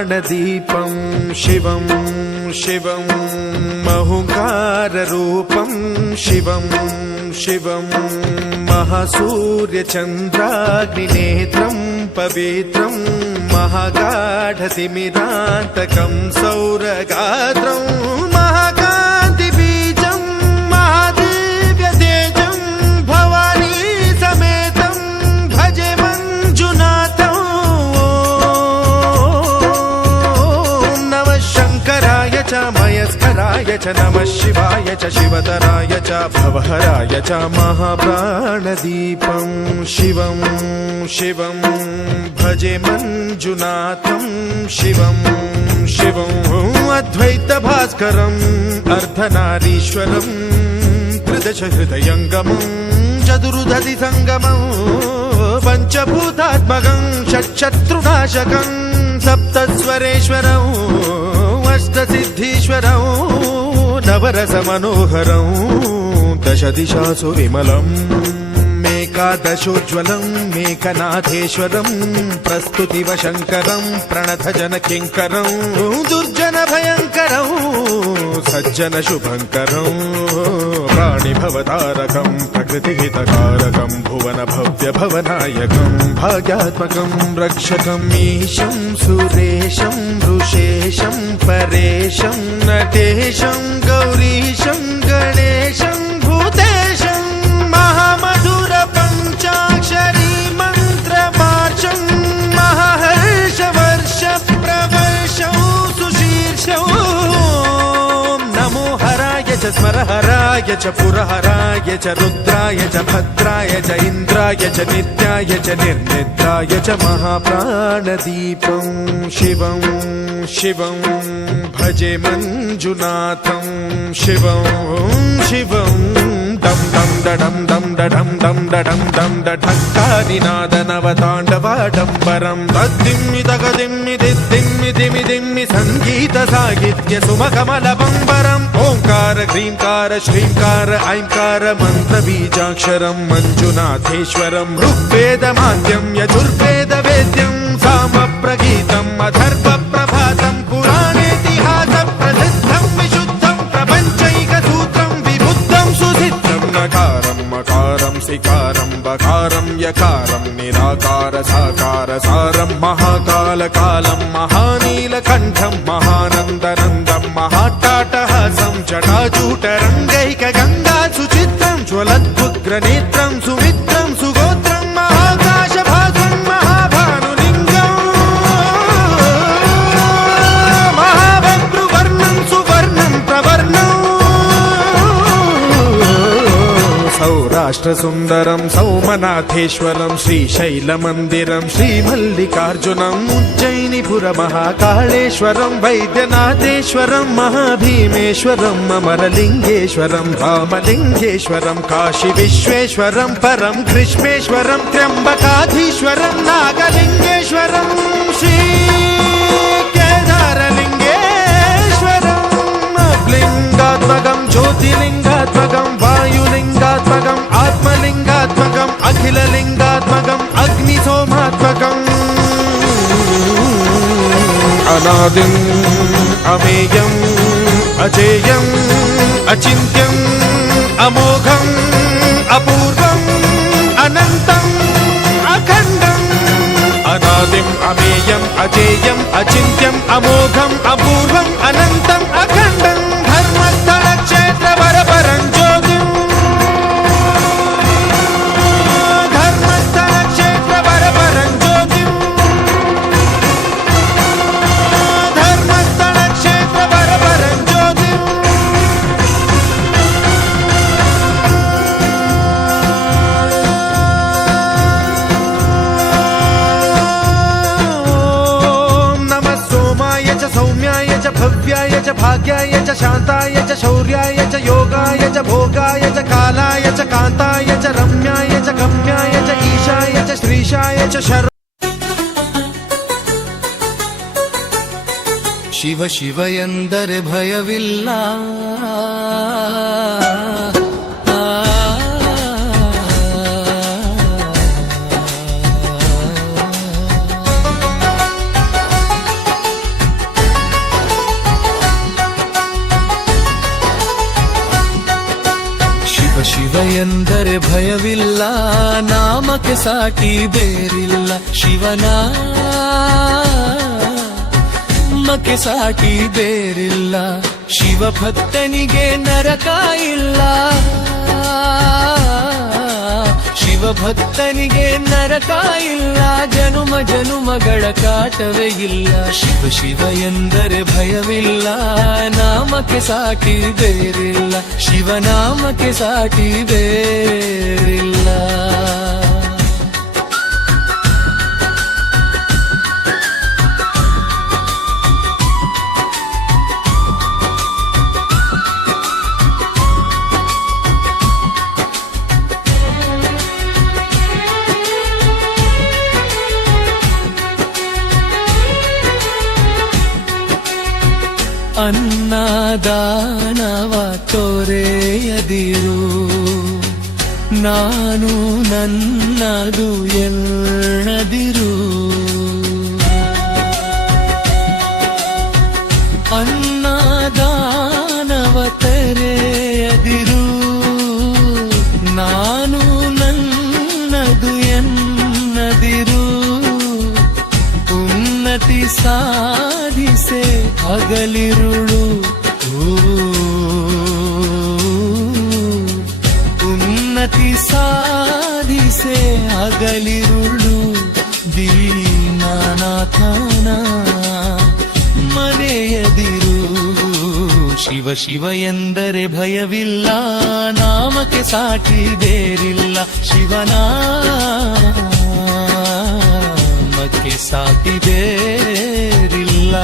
महाप्राणदीपं शिवं शिवं महुकाररूपं शिवं शिवं महासूर्यचन्द्राग्निनेत्रं पवित्रं महागाढतिमिरान्तकं सौरगात्रं महाकान्तिबीजं महादिव्यतेजं भवानी समेतं भजे मञ्जुनाथं। ॐ नमः शङ्कराय च मयस्कराय च नमः शिवाय च शिवतराय च भवहराय च महाप्राणदीपं शिवं शिवं भजे मञ्जुनाथं शिवं शिवं अद्वैतभास्करम् अर्धनारीश्वरं त्रिदशहृदयङ्गमं चतुर्दधिसङ्गमं पञ्चभूतात्मकं षट्शत्रुनाशकं सप्तस्वरेश्वरं अष्टसिद्धीश्वरं नवरसमनोहरं दशदिशासु विमलम् एकादशोज्ज्वलं मेघनाथेश्वरं प्रस्तुतिवशङ्करं प्रणतजनकिङ्करं दुर्जनभयङ्करं सज्जनशुभङ्करं प्राणिभवतारकं प्रकृतिहितकारकं भुवनभव्यभवनायकं भाग्यात्मकं रक्षकं ईशं सुरेशं ऋषेशं परेशं नटेशं गौरीशं गणेशं भूतेशं महामधुर पञ्चाक्षरी मन्त्रमार्चं महाहर्षवर्ष प्रवर्षं सुशीर्षं नमो हराय च स्मरहराय च पुरहराय च रुद्राय च भद्राय च इन्द्राय च नित्याय च निर्निद्राय च महाप्राणदीपं शिवं शिवं भजे मञ्जुनाथं शिवं शिवं दं दं डडं दं डडं दं डडं दं डढक्कानिनादनवताण्डवाडम्बरं तद्दिम्मि तगदिम्मि दिद्दिम्मि दिमि दिम्मि सङ्गीतसाहित्य सुमकमलबम्बरम् ओङ्कार ह्रीङ्कार श्रीङ्कार ऐङ्कार मन्त्रबीजाक्षरं मञ्जुनाथेश्वरं ऋग्वेदमाद्यं यजुर्वेदवेद्यं सामप्रगीतम् अथर्वप्रभातं पुराणेतिहासप्रसिद्धं विशुद्धं प्रपञ्चैकसूत्रं विबुद्धं सुसिद्धं नकारं मकारं सिकारं बकारं यकारं निराकार साकार सारं महाकालकालं महानीलकण्ठं महानन्दनन्दं महाट्टाटहासं जटाजूटरङ्गैकगङ्गा सुचित्रं ज्वलद्वुग्रनेत्रं सुमित्रं सुगोत्रं महाकाशभासं महाभानुलिङ्गं महाभद्रुवर्णं सुवर्णं प्रवर्णं सौराष्ट्रसुन्दरं सौमनाथेश्वरं श्रीशैलमन्दिरं श्रीमल्लिकार्जुनम् उज्जयिनीपुरमहाकाळेश्वरं वैद्यनाथेश्वरं महाभीमेश्वरम् अमरलिङ्गेश्वरं रामलिङ्गेश्वरं काशीविश्वेश्वरं परं कृष्णेश्वरं त्र्यम्बकाधीश्वरं नागलिङ्गेश्वरं श्रीकेदारलिङ्गेश्वरं लिङ्गात्मकं ज्योतिलिङ्गात्मकं वायुलिङ्गात्मकम् आत्मलिङ्गात्मकम् अखिललिङ्गात्मकम् अग्निसोमात्मकम् अनादिम् अमेयम् अजेयम् अचिन्त्यम् अमोघम् अपूर्वम् अनन्तम् अखण्डम् अनादिम् अमेयम् अजेयम् अचिन्त्यम् अमोघम् अपूर्वम् अनन्तम् अखण्डम् धर्मस्थलक्षेत्रवरपरं ज्योतिम् धर्मस्थलक्षेत्रवरपरं ज्योतिम् धर्मस्थलक्षेत्रवरपरं ज्योतिम् सौम्याय च भव्याय च भाग्याय च शान्ताय च शौर्याय च योगाय च भोगाय च कालाय च कान्ताय च रम्याय च गम्याय च ईशाय च श्रीशाय च शर ಶಿವ ಶಿವ ಎಂದರೆ ಭಯವಿಲ್ಲ ಎಂದರೆ ಭಯವಿಲ್ಲ, ನಾಮಕ್ಕೆ ಸಾಟಿ ಬೇರಿಲ್ಲ. ಶಿವನಾಮಕ್ಕೆ ಸಾಟಿ ಬೇರಿಲ್ಲ. ಶಿವಭಕ್ತನಿಗೆ ನರಕ ಇಲ್ಲ, ಶಿವಭಕ್ತನಿಗೆ ನರಕ ಇಲ್ಲ. ಜನುಮ ಜನುಮಗಳ ಕಾಟವೇ ಇಲ್ಲ. ಶಿವ ಶಿವ ಎಂದರೆ ಭಯವಿಲ್ಲ, ನಾಮಕ್ಕೆ ಸಾಟಿ ಬೇರಿಲ್ಲ. ಶಿವನಾಮಕ್ಕೆ ಸಾಟಿ ಬೇರಿಲ್ಲ. ಅನ್ನದಾನವ ತೊರೆಯದಿರು, ನಾನು ನನ್ನದು ಎನ್ನದಿರು. ಅನ್ನದಾನವ ತೊರೆಯದಿರು, ನಾನು ನನ್ನದು ಎನ್ನದಿರು. ಉನ್ನತಿ ಸಾಧಿಸೆ ಹಗಲಿರುಳು, ಉನ್ನತಿ ಸಾಧಿಸೆ ಹಗಲಿರುಳು. ದೀನನಾಥನ ಮನೆಯದಿರು. ಶಿವ ಶಿವ ಎಂದರೆ ಭಯವಿಲ್ಲ, ನಾಮಕ್ಕೆ ಸಾಟಿ ಬೇರಿಲ್ಲ. ಶಿವನಾಮಕ್ಕೆ ಸಾಟಿ ಬೇರಿಲ್ಲ.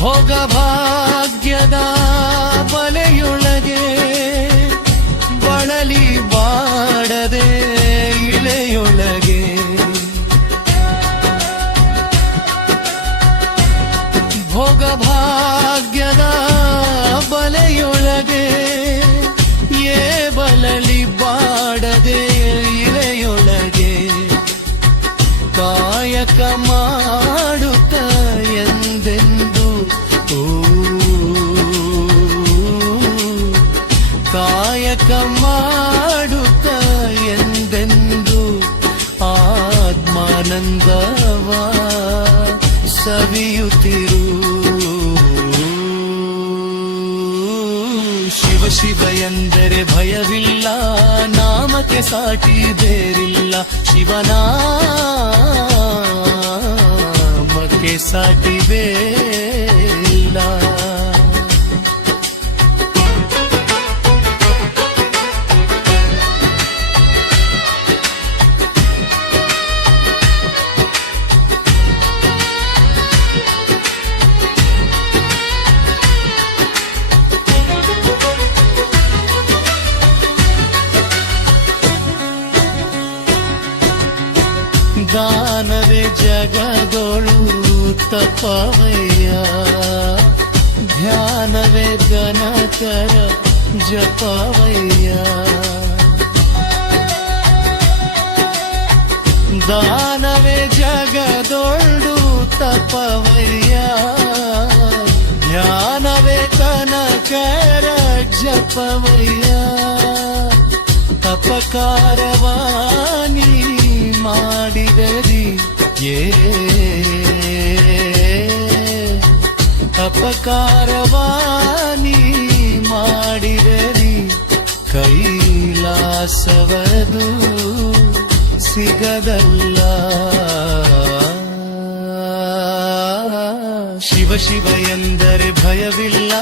ಭೋಗ ಭಾಗ್ಯದ ಬಲೆಯೊಳಗೆ ಬಳಲಿ ಬಾಡದೆ ಇಳೆಯೊಳಗೆ. ಭೋಗ ಭಾಗ್ಯದ ಬಲೆಯೊಳಗೆ ಏ ಬಳಲಿ ಬಾಡದೆ ಇಳೆಯೊಳಗೆ. ಕಾಯಕ ಮಾಡುತ್ತ ಎಂದೆಂದು, ಕಾಯಕ ಮಾಡುತ್ತ ಎಂದೆಂದು ಆತ್ಮಾನಂದವ ಸವಿಯುತ್ತಿರು. ಶಿವ ಶಿವ ಎಂದರೆ ಭಯವಿಲ್ಲ, ನಾಮಕ್ಕೆ ಸಾಟಿ ಬೇರಿಲ್ಲ. ಶಿವನಾಮಕ್ಕೆ ಸಾಟಿ ಬೇರಿಲ್ಲ. ದಾನವೇ ಜಗದೊಳು ತಪವಯ್ಯ, ಧ್ಯಾನವೇ ಗಣಕರ ಜಪವಯ್ಯ. ದಾನವೇ ಜಗದೊಳು ತಪವಯ್ಯ, ಧ್ಯಾನವೇ ಕನಕರ ಜಪವಯ್ಯ. ಅಪಕಾರವಾನಿ ಮಾಡಿದರಿ ಅಪಕಾರವಾನಿ ಮಾಡಿದರಿ ಕೈಲಾಸವದು ಸಿಗದಲ್ಲ. ಶಿವ ಶಿವ ಎಂದರೆ ಭಯವಿಲ್ಲ,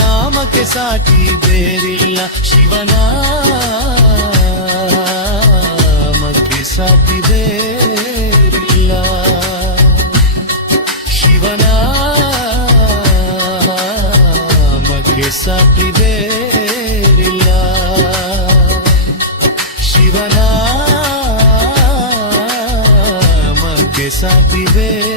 ನಾಮಕ್ಕೆ ಸಾಟಿ ಬೇರಿಲ್ಲ. ಶಿವನಾಮಕ್ಕೆ ಸಾಟಿ ಬೇರಿಲ್ಲ. ಶಿವನಾಮಕ್ಕೆ ಸಾಟಿ ಬೇರಿಲ್ಲ. ಶಿವನಾಮಕ್ಕೆ ಸಾಟಿ ಬೇರಿಲ್ಲ.